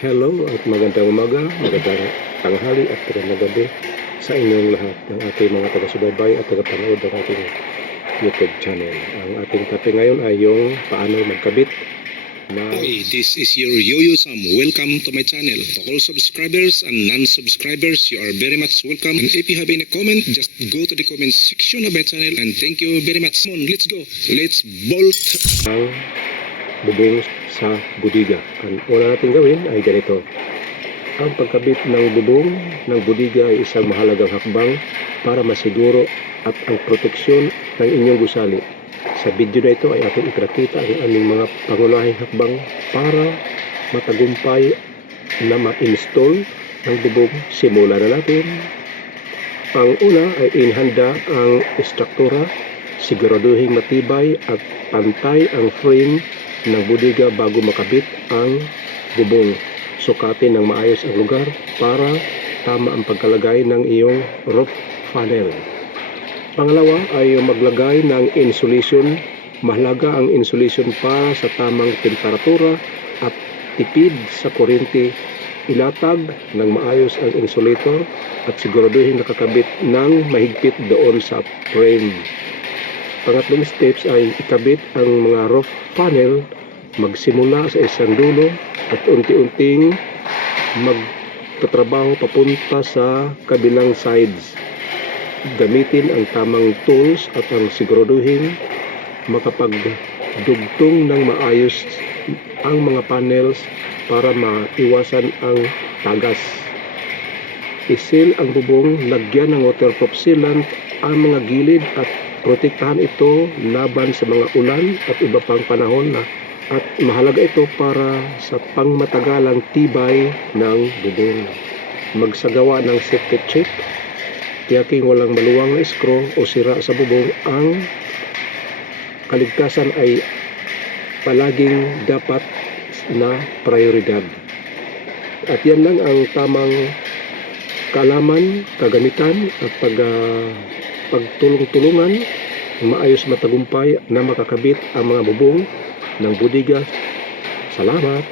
Hello at magandang umaga, magandang tanghali at magandang gabi sa inyong lahat ng ating mga taga-subaybay at tagapanood ng ating YouTube channel. Ang ating topic ngayon ay yung paano magkabit na... Hi, this is your Yo-Yo Sam. Welcome to my channel. To all subscribers and non-subscribers, you are very much welcome. And if you have any comment, just go to the comment section of my channel. And thank you very much. Come on, let's go. Let's bolt. ang bubong sa budiga. Ang una natin gawin ay ganito. Ang pagkabit ng bubong ng budiga ay isang mahalagang hakbang para masiguro at ang proteksyon ng inyong gusali. Sa video na ito ay ating ipakita ang aming mga pangunahing hakbang para matagumpay na ma-install ang bubong. Simulan na natin. Ang una ay inhanda ang istruktura. Siguraduhin matibay at pantay ang frame ng budiga bago makabit ang bubong. Sukatin ng maayos ang lugar para tama ang pagkalagay ng iyong roof panel. Pangalawa ay maglagay ng insulation. Mahalaga ang insulation para sa tamang temperatura at tipid sa kuryente. Ilatag ng maayos ang insulator at siguraduhin nakakabit ng mahigpit doon sa frame. Pangatlong steps ay ikabit ang mga roof panel. Magsimula sa isang dulo at unti-unting magtatrabaho papunta sa kabilang sides. Gamitin ang tamang tools at ang siguraduhin makapagdugtong ng maayos ang mga panels para maiwasan ang tagas. Isil ang bubong, lagyan ng waterproof sealant ang mga gilid at protektahan ito laban sa mga ulan at iba pang panahon at mahalaga ito para sa pangmatagalang tibay ng bubong. Magsagawa ng safety check. Tiyaking walang maluwang na screw o sira sa bubong. Ang kaligtasan ay palaging dapat na prioridad. At yan lang ang tamang kaalaman, kagamitan at pagtulong-tulungan maayos matagumpay na makakabit ang mga bubong ng budiga. Salamat!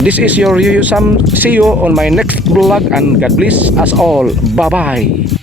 This is your Yo-Yo Sam. See you on my next vlog and God bless us all. Bye-bye.